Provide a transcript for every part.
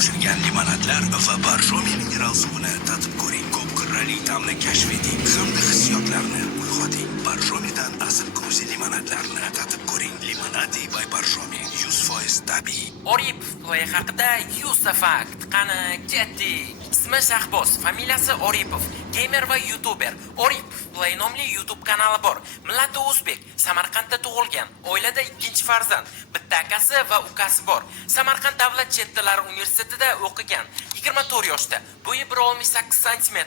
qo'shilgan limonadlar va Borjomi mineral suvini tatib ko'ring. Ko'p qirrali ta'mni kashf eting hamda hissiyotlarni uyg'oting. Borjomidan asl ko'zi limonadlarni tatib ko'ring. Limonadi by Borjomi 100% tabiiy. Oripov Play haqida 100 fakt. Qani ketdik. Ismi Shahboz, familiyasi Oripov, gamer va youtuber. Oripov Play nomli YouTube kanali bor. Millati o'zbek, Samarqandda tug'ilgan. Oilada ikkinchi farzand, bitta akasi va ukasi bor. Samarqand davlat chet tillari universitetida o'qigan. 24 yoshda, bo'yi 1.68 cm.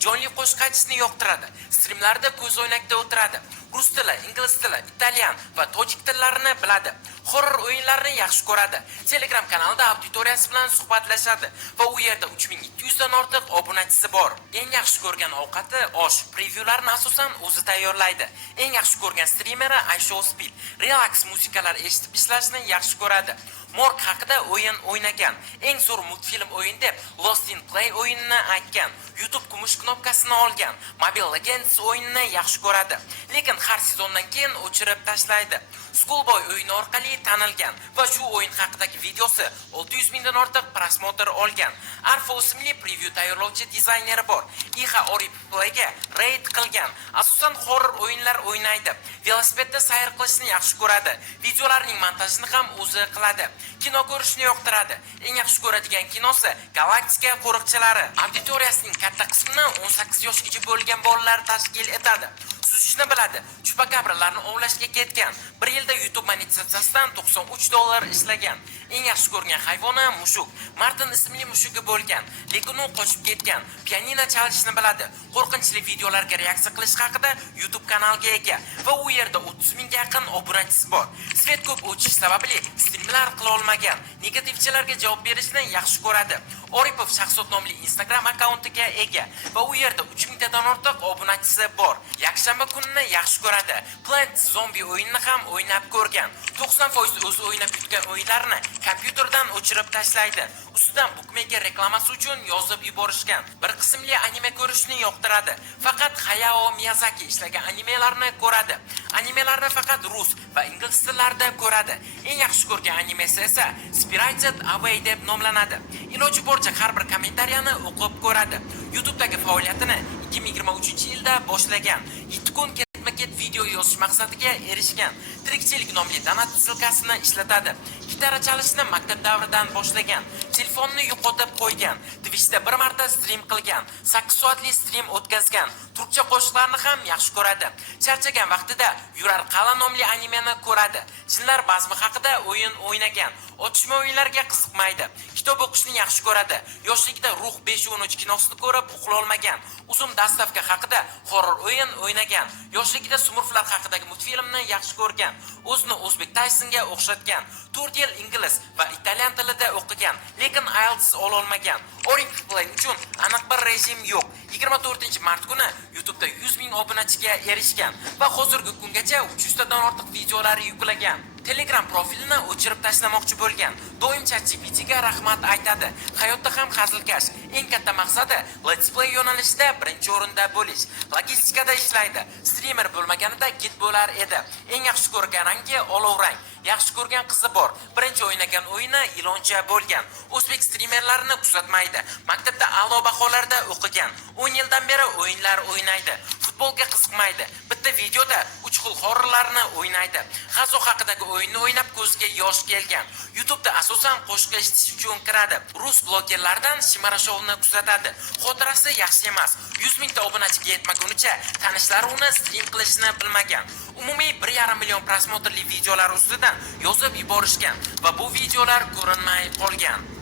Jonli qo'shiq aytishni yoqtiradi. Streamlarda ko'zoynakda o'tiradi. Rus tili, ingliz tili, italyan va tojik tillarini biladi. Horror o'yinlarini yaxshi ko'radi. Telegram kanalida auditoriyasi bilan suhbatlashadi va u yerda 3200 dan ortiq obunachisi bor. Eng yaxshi ko'rgan ovqati osh. Prevyularni asosan o'zi tayyorlaydi. Eng yaxshi ko'rgan streameri Aisha Speed. Relax musiqalar eshitib ishlashni yaxshi ko'radi. Morg haqida o'yin o'ynagan. Eng zo'r multfilm o'yin deb Lost in Play o'yinini aytgan. YouTube kumush knopkasini olgan. Mobile Legends o'yinini yaxshi ko'radi. Lekin har sezondan keyin o'chirib tashlaydi. Schoolboy o'yini orqali tanilgan va shu o'yin haqidagi videosi 600 mingdan ortiq prosmotr olgan. Arfo ismli preview tayyorlovchi dizayneri bor. Iha Oripov Playga raid qilgan. Asosan horror o'yinlar o'ynaydi. Velosipedda sayr qilishni yaxshi ko'radi. Videolarning montajini ham o'zi qiladi. Kino ko'rishni yoqtiradi. Eng yaxshi ko'radigan kinosi Galaktika qo'riqchilari. Auditoriyasining katta qismini 18 yoshgacha bo'lgan bolalar tashkil etadi. Suzishni biladi. Chupakabralarni ovlashga ketgan. 1 yilda YouTube monetizatsiyasidan $93 ishlagan. Eng yaxshi ko'rgan hayvoni mushuk. Martin ismli mushugi bo'lgan, lekin u qochib ketgan. Pianino chalishni biladi. Qo'rqinchli videolarga reaksiya qilish haqida YouTube kanaliga ega va u yerda 30 mingga yaqin obunachisi bor. Svet ko'p o'chish sababli streamlar qila olmagan. Negativchilarga javob berishni yaxshi ko'radi. Oripov Shahzod nomli Instagram akkauntiga ega va u yerda 3000 dan ortiq obunachisi bor. Yakshanba kunini yaxshi ko'radi. Plant Zombie o'yinini ham o'ynab ko'rgan. 90% o'zi o'ynab yutgan o'yinlarni kompyuterdan o'chirib tashlaydi. Ustidan bukmaker reklamasi uchun yozib yuborishgan. Bir qismli anime ko'rishni yoqtiradi. Faqat Hayao Miyazaki ishlagan animelarni ko'radi. Animelarni faqat rus va ingliz tillarida ko'radi. Eng yaxshi ko'rgan animesi esa Spirited Away deb nomlanadi. Iloji boricha har bir kommentariyani o'qib ko'radi. YouTube'dagi faoliyatini 2023-yilda boshlagan. 7 kun ketma-ket video yozish maqsadiga erishgan. Tirikchilik nomli donat silkasini ishlatadi. Gitara chalishni maktab davridan boshlagan. Telefonni yo'qotib qo'ygan. Twitch'da bir marta stream qilgan. 8 soatli stream o'tkazgan. Turkcha qo'shiqlarni ham yaxshi ko'radi. Charchagan vaqtida Yurar Qala nomli animeni ko'radi. Jinlar bazmi haqida o'yin o'ynagan. Otishma o'yinlarga qiziqmaydi. Kitob o'qishni yaxshi ko'radi. Yoshligida Ruh 513 kinosini ko'rib uxla olmagan. Uzum dastavka haqida horror o'yin o'ynagan. Yoshligida Smurflar haqidagi multfilmni yaxshi ko'rgan. O'zini o'zbek Taysonga o'xshatgan. 4 yil ingliz va italyan tilida o'qigan, lekin IELTS ola olmagan. Oripov Play uchun aniq bir rejim yo'q. 24-mart kuni YouTube'da 100 ming obunachiga erishgan va hozirgi kungacha 300 dan ortiq videolar yuklagan. Telegram profilini o'chirib tashlamoqchi bo'lgan. Doim ChatGPTga rahmat aytadi. Hayotda ham hazilkash. Eng katta maqsadi Let's Play yo'nalishida birinchi o'rinda bo'lish. Logistikada ishlaydi. Streamer bo'lmaganida git bo'lar edi. Eng yaxshi ko'rgan rangi olov rang. Yaxshi ko'rgan qizi bor. Birinchi o'ynagan o'yini iloncha bo'lgan. O'zbek streamerlarini kuzatmaydi. Maktabda a'lo baholarda o'qigan. 10 yildan beri o'yinlar o'ynaydi. Futbolga qiziqmaydi. Bitta videoda 3 xil horrorlarni o'ynaydi. G'azo haqidagi o'yinni o'ynab ko'ziga yosh kelgan. YouTube'da asosan qo'shiq eshitish uchun kiradi. Rus blogerlardan Shimarashowni kuzatadi. Xotirasi yaxshi emas. 100 mingta obunachiga yetmagunicha tanishlari uni stream qilishni bilmagan. Umumiy 1,5 million prosmotrli videolar ustidan yozib yuborishgan va bu videolar ko'rinmay qolgan.